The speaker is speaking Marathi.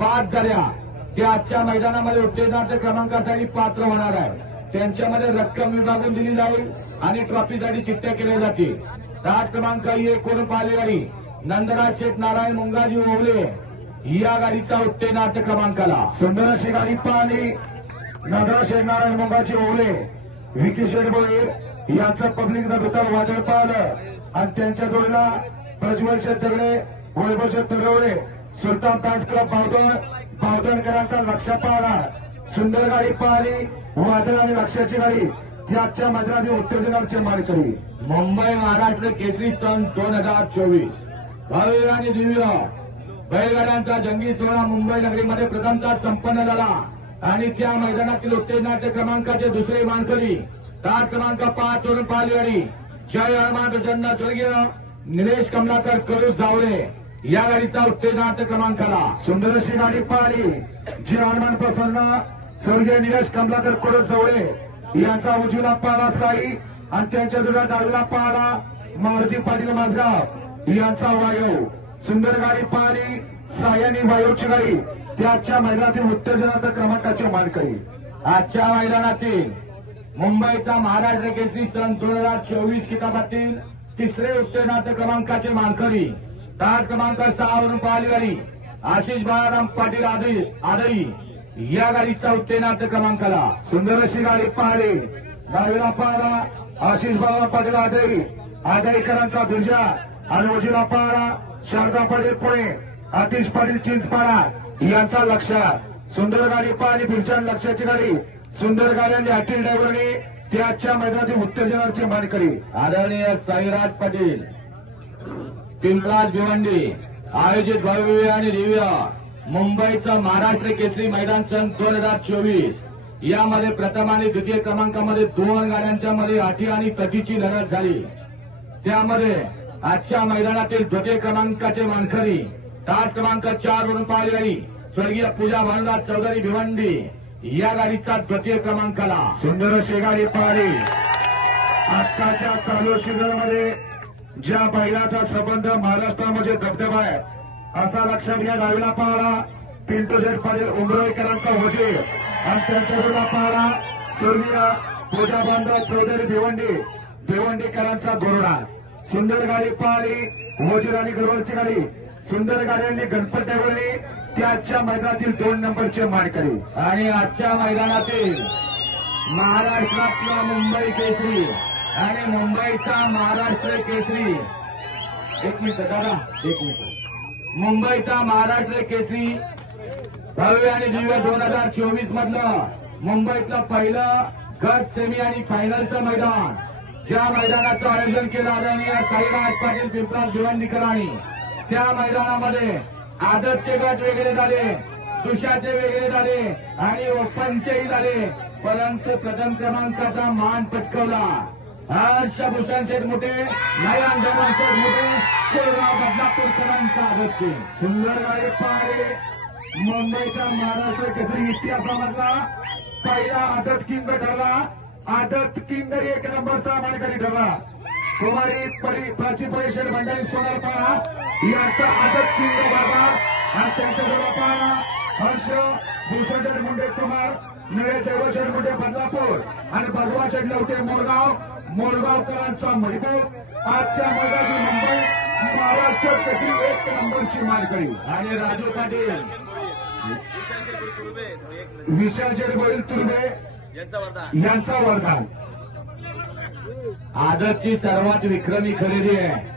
5 झाल्या त्या आजच्या मैदानामध्ये उत्तेजनार्थ क्रमांकासाठी पात्र होणार आहे। त्यांच्यामध्ये रक्कम विभागून दिली जाईल आणि ट्रॉफीसाठी चिठ्ठ्या केल्या जातील। तास क्रमांक 1 वरून पाहिली गाडी नंदराज शेठ नारायण मुंगाजी ओवले या गाडीचा उत्तेजनार्थ क्रमांकाला सुंदर अशी गाडी पाहिली नंदराज शेठ नारायण मुंगाजी ओवले विकी शेठ भोईर यांचं पब्लिकचा भूताल वादळ पाहिलं आणि त्यांच्या जोडीला प्रज्वल शेठ दगडे वैभव शेठ तरवडे सुलतान फॅन्स क्लब बावधनकरांचा लक्ष पाहिला। सुंदर गाडी पाहिली वादळ आणि लक्षाची गाडी ती आजच्या मैदानाची उत्तेजनाची मानकरी मुंबई महाराष्ट्र केसरी सन 2024 भव्य आणि दिव्य बैलगाड्यांचा जंगी सोहळा मुंबई नगरीमध्ये प्रथमतः संपन्न झाला आणि त्या मैदानातील उत्तेजनार्थ क्रमांकाचे दुसरे मानकरी तास क्रमांक 5 वरून पाहिली गाडी जय हनुमान प्रसन्न स्वर्गीय निलेश कमलाकर करू जावळे या गाडीचा उत्तेजनार्थ क्रमांकाला सुंदर अशी गाडी पाहिली जय हनुमान प्रसन्न स्वर्गीय निलेश कमलाकर करू जावळे यांचा उजवीला पाळा साई आणि त्यांच्या जोडीला डावीला पाळा मारुती पाटील माझगाव यांचा वायू सुंदर गाडी पाहिली साई आणि वायूची गाडी त्याच्या मैदानातील उत्तेजनार्थ क्रमांकाची मानकरी आजच्या मैदानातील मुंबईचा महाराष्ट्र केसरी सन 2024 किताबातील तिसरे उत्तेजनार्थ क्रमांकाचे मानकरी तास क्रमांक 6 वरून पाहिली गाडी आशिष बाळाराम पाटील आदई या गाडीचा उत्तेजनार्थ क्रमांकाला सुंदर अशी गाडी पाहिली डावीला पाळा आशिष बाळाराम पाटील आदईकरांचा बिरजा आणि उजवीला पाळा शारदा पाटील पुणे आतिश पाटील चिंचपाडा यांचा लक्ष सुंदर गाडी पाहिली बिरजा लक्षाची गाडी सुंदर गाड्यांनी अखिल ड्रायव्हरने त्याच्या मैदानातील उत्तेजनाची मानकरी आदरणीय साईराज पाटील पिंपळाज भिवंडी आयोजित भव्य आणि दिव्य मुंबईचं महाराष्ट्र केसरी मैदान सन 2024 यामध्ये प्रथम आणि द्वितीय क्रमांकामध्ये 2 गाड्यांच्या मध्ये आठी आणि तटीची लढत झाली। त्यामध्ये आजच्या मैदानातील द्वितीय क्रमांकाचे मानकरी तास क्रमांक 4 वरून पाहिली गाडी स्वर्गीय पूजा भानुदास चौधरी भिवंडी या गाडीचा द्वितीय क्रमांकाला सुंदर अशी गाडी पाहिली आत्ताच्या चालू सीझन मध्ये ज्या बैलाचा संबंध महाराष्ट्रामध्ये दबदबा आहे असा लक्षात घ्या डावीला पाहला पिंटू शेठ पाटील उमरोईकरांचा वजीर आणि त्यांच्या जोडीला पाहला स्वर्गीय पूजा भानुदास चौधरी भिवंडीकरांचा गोरडा सुंदर गाडी पाहिली वजीर आणि गरवालची गाडी सुंदर गाड्यांनी गणपत ड्रायव्हरने त्याच्या मैदानातील 2 नंबरचे मानकरी आणि आजच्या मैदानातील महाराष्ट्रातला मुंबई केसरी आणि मुंबईचा महाराष्ट्र केसरी एक मिनिट मुंबईचा महाराष्ट्र केसरी भव्य आणि दिव्य 2024 मधलं मुंबईतलं पहिलं गट सेमी आणि फायनलचं मैदान ज्या मैदानाचं आयोजन केलं आदरणीय साईराज पाटील पिंपळाज भिवंडीकरांनी त्या मैदानामध्ये आदतचे गट वेगळे झाले दुशाचे वेगळे झाले आणि ओपनचेही झाले परंतु प्रथम क्रमांकाचा मान पटकवला हर्षभूषण शेठ मोठे नयन जवान शेठ मोठे कोळगाव बदलापूरकरांचा आदत सुंदर गाडी पाहिली मुंबईच्या महाराष्ट्र केसरी इतिहासामधला पहिला आदत किंग ठरला आदत किंग 1 नंबरचा मानकरी ठरला कुमारी प्राची परिषद भंडारी सोनारपाडा यांचा आदत किंग बाबा आणि त्यांच्या जोडा हर्ष भूषण मुंडे कुमार नळे जयवशेठ मुंडे बदलापूर आणि भगवा शेठ लवटे मोरगावकरांचा महबूब आजच्या मैदानी मुंबई महाराष्ट्र केसरी 1 नंबरची मानकरी आणि राजू पाटील विशाल शेठ तुर्बे यांचा वरदान आदतची सर्वात विक्रमी खरेदी आहे।